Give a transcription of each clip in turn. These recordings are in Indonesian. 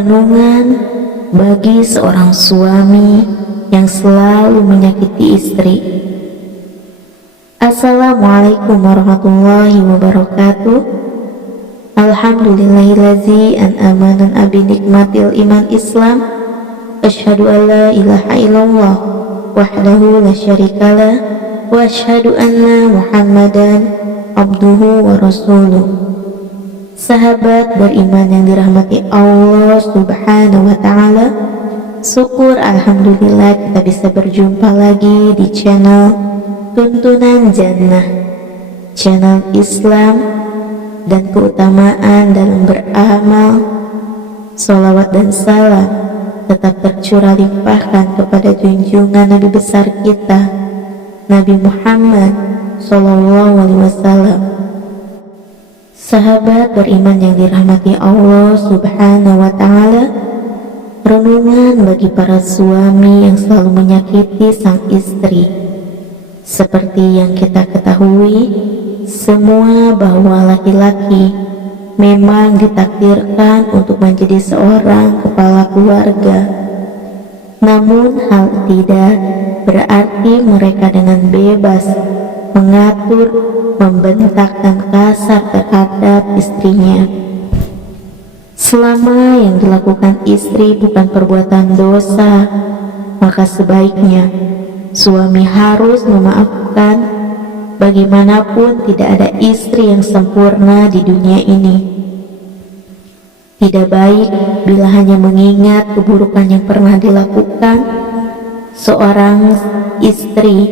Renungan bagi seorang suami yang selalu menyakiti istri. Assalamualaikum warahmatullahi wabarakatuh. Alhamdulillahillazi an'amana abi nikmatil iman Islam. Asyhadu an la ilaha illallah wahdahu la syarikalah wa asyhadu anna Muhammadan abduhu wa rasuluh. Sahabat beriman yang dirahmati Allah Subhanahu wa ta'ala, syukur alhamdulillah kita bisa berjumpa lagi di channel Tuntunan Jannah, channel Islam dan keutamaan dalam beramal. Sholawat dan salam tetap tercurah limpahkan kepada junjungan Nabi besar kita, Nabi Muhammad SAW. Sahabat beriman yang dirahmati Allah Subhanahu wa ta'ala, renungan bagi para suami yang selalu menyakiti sang istri. Seperti yang kita ketahui semua bahwa laki-laki memang ditakdirkan untuk menjadi seorang kepala keluarga. Namun hal tidak berarti mereka dengan bebas mengatur, membentak dan kasar terhadap istrinya. Selama yang dilakukan istri bukan perbuatan dosa, maka sebaiknya suami harus memaafkan. Bagaimanapun tidak ada istri yang sempurna di dunia ini. Tidak baik bila hanya mengingat keburukan yang pernah dilakukan seorang istri.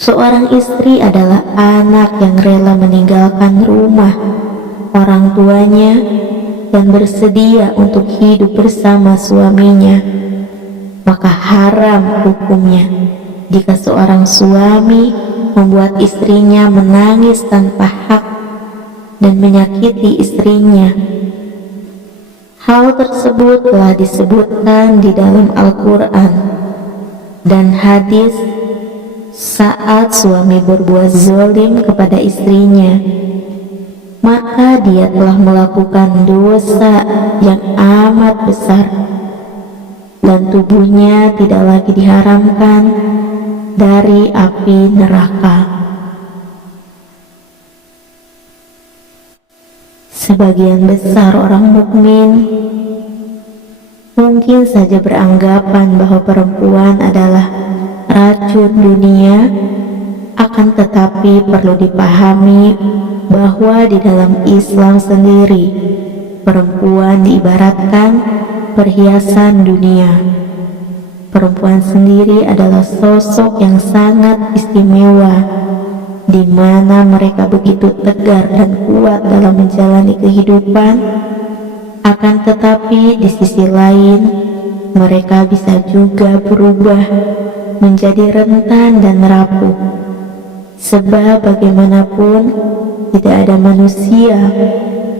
Seorang istri adalah anak yang rela meninggalkan rumah orang tuanya dan bersedia untuk hidup bersama suaminya. Maka haram hukumnya jika seorang suami membuat istrinya menangis tanpa hak dan menyakiti istrinya. Hal tersebut telah disebutkan di dalam Al-Quran dan hadis. Saat suami berbuat zalim kepada istrinya, maka dia telah melakukan dosa yang amat besar, dan tubuhnya tidak lagi diharamkan dari api neraka. Sebagian besar orang mukmin mungkin saja beranggapan bahwa perempuan adalah racun dunia, akan tetapi perlu dipahami bahwa di dalam Islam sendiri perempuan diibaratkan perhiasan dunia. Perempuan sendiri adalah sosok yang sangat istimewa, di mana mereka begitu tegar dan kuat dalam menjalani kehidupan. Akan tetapi di sisi lain mereka bisa juga berubah menjadi rentan dan rapuh, sebab bagaimanapun tidak ada manusia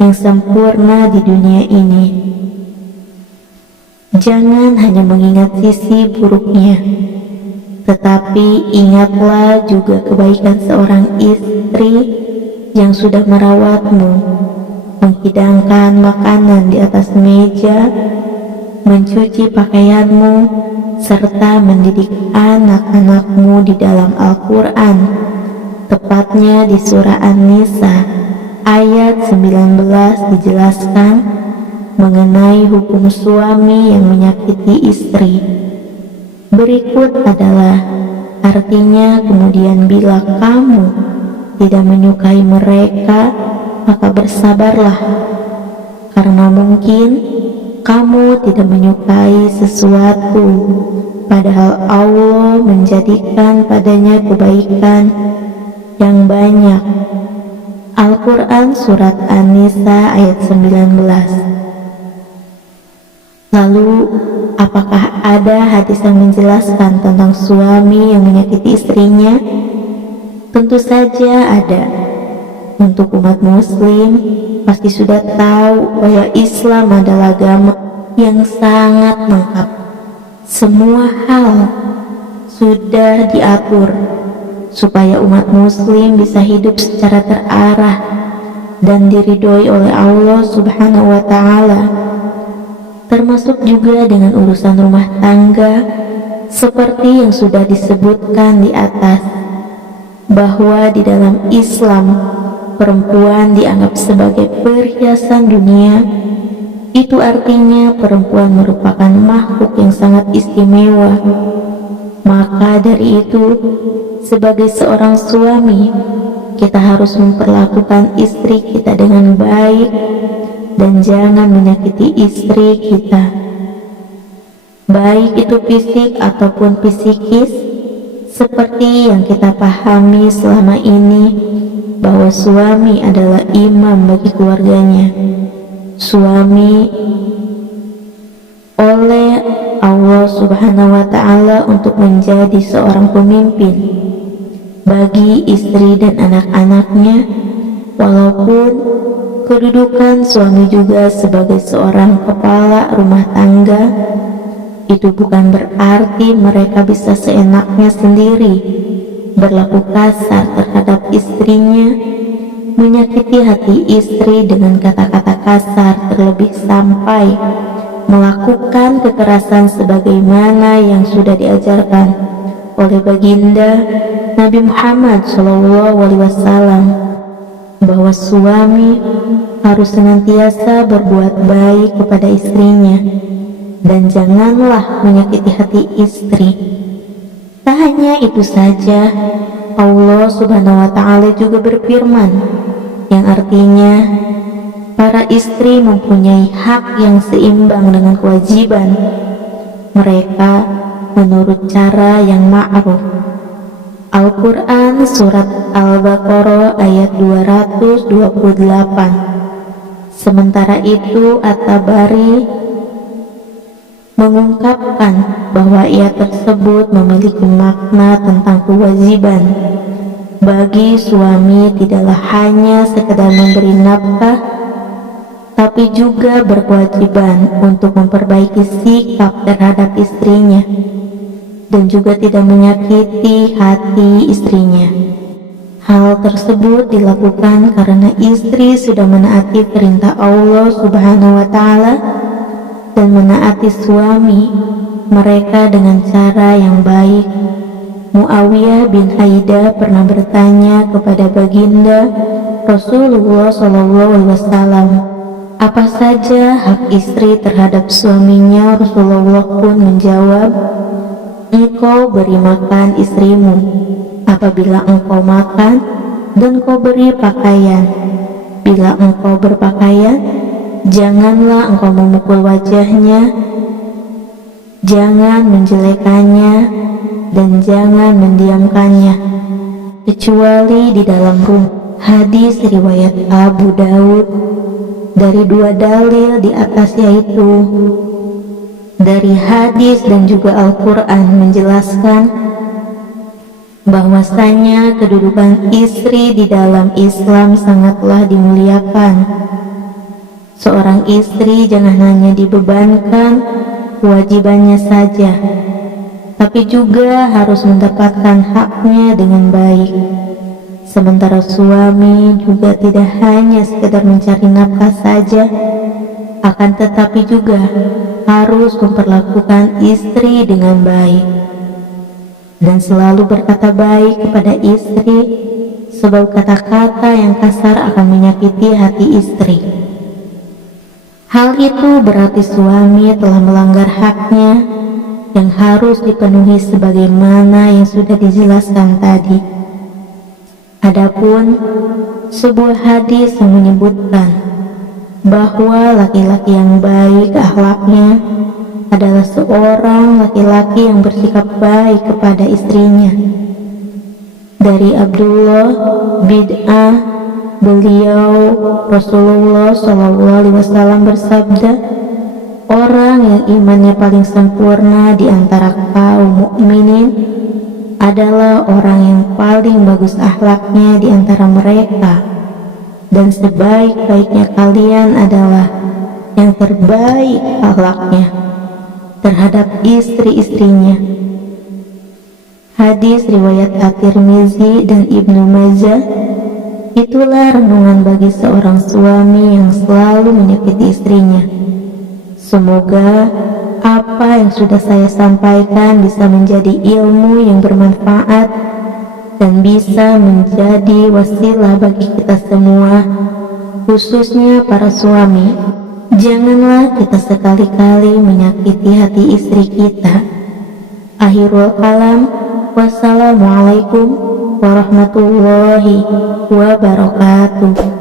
yang sempurna di dunia ini. Jangan hanya mengingat sisi buruknya, tetapi ingatlah juga kebaikan seorang istri yang sudah merawatmu, menghidangkan makanan di atas meja, mencuci pakaianmu, serta mendidik anak-anakmu di dalam Al-Quran, tepatnya di surah An-Nisa ayat 19 dijelaskan mengenai hukum suami yang menyakiti istri. Berikut adalah artinya, kemudian bila kamu tidak menyukai mereka, maka bersabarlah, karena mungkin kamu tidak menyukai sesuatu, padahal Allah menjadikan padanya kebaikan yang banyak. Al-Quran Surat An-Nisa ayat 19. Lalu, apakah ada hadis yang menjelaskan tentang suami yang menyakiti istrinya? Tentu saja ada. Untuk umat muslim pasti sudah tahu bahwa Islam adalah agama yang sangat lengkap. Semua hal sudah diatur supaya umat muslim bisa hidup secara terarah dan diridhoi oleh Allah Subhanahu wa Ta'ala. Termasuk juga dengan urusan rumah tangga, seperti yang sudah disebutkan di atas, bahwa di dalam Islam perempuan dianggap sebagai perhiasan dunia. Itu artinya perempuan merupakan makhluk yang sangat istimewa. Maka dari itu, sebagai seorang suami, kita harus memperlakukan istri kita dengan baik dan jangan menyakiti istri kita, baik itu fisik ataupun psikis, seperti yang kita pahami selama ini, bahwa suami adalah imam bagi keluarganya. Suami oleh Allah Subhanahu wa Ta'ala untuk menjadi seorang pemimpin bagi istri dan anak-anaknya, walaupun kedudukan suami juga sebagai seorang kepala rumah tangga. Itu bukan berarti mereka bisa seenaknya sendiri berlaku kasar terhadap istrinya, menyakiti hati istri dengan kata-kata kasar, terlebih sampai melakukan kekerasan sebagaimana yang sudah diajarkan oleh baginda Nabi Muhammad SAW, bahwa suami harus senantiasa berbuat baik kepada istrinya dan janganlah menyakiti hati istri. Tak hanya itu saja, Allah Subhanahu wa Ta'ala juga berfirman, yang artinya para istri mempunyai hak yang seimbang dengan kewajiban mereka menurut cara yang ma'ruf. Al-Quran Surat Al-Baqarah ayat 228. Sementara itu At-Tabari mengungkapkan bahwa ayat tersebut memiliki makna tentang kewajiban bagi suami, tidaklah hanya sekedar memberi nafkah, tapi juga berkewajiban untuk memperbaiki sikap terhadap istrinya dan juga tidak menyakiti hati istrinya. Hal tersebut dilakukan karena istri sudah menaati perintah Allah Subhanahu wa Ta'ala dan menaati suami mereka dengan cara yang baik. Muawiyah bin Haidah pernah bertanya kepada baginda Rasulullah SAW, apa saja hak istri terhadap suaminya. Rasulullah pun menjawab, engkau beri makan istrimu apabila engkau makan, dan kau beri pakaian. Bila engkau berpakaian, janganlah engkau memukul wajahnya, jangan menjelekannya, dan jangan mendiamkannya, kecuali di dalam rumah. Hadis riwayat Abu Daud. Dari dua dalil di atas, yaitu dari hadis dan juga Al-Quran, menjelaskan bahwasanya kedudukan istri di dalam Islam sangatlah dimuliakan. Seorang istri jangan hanya dibebankan kewajibannya saja, tapi juga harus mendapatkan haknya dengan baik. Sementara suami juga tidak hanya sekedar mencari nafkah saja, akan tetapi juga harus memperlakukan istri dengan baik dan selalu berkata baik kepada istri, sebab kata-kata yang kasar akan menyakiti hati istri. Hal itu berarti suami telah melanggar haknya yang harus dipenuhi sebagaimana yang sudah dijelaskan tadi. Adapun sebuah hadis yang menyebutkan bahwa laki-laki yang baik akhlaknya adalah seorang laki-laki yang bersikap baik kepada istrinya. Dari Abdullah bid'ah, beliau Rasulullah SAW bersabda, orang yang imannya paling sempurna di antara kaum mukminin adalah orang yang paling bagus akhlaknya di antara mereka, dan sebaik-baiknya kalian adalah yang terbaik akhlaknya terhadap istri-istrinya. Hadis riwayat At-Tirmizi dan Ibnu Majah. Itulah renungan bagi seorang suami yang selalu menyakiti istrinya. Semoga apa yang sudah saya sampaikan bisa menjadi ilmu yang bermanfaat dan bisa menjadi wasilah bagi kita semua, khususnya para suami. Janganlah kita sekali-kali menyakiti hati istri kita. Akhirul kalam, wassalamualaikum warahmatullahi wabarakatuh.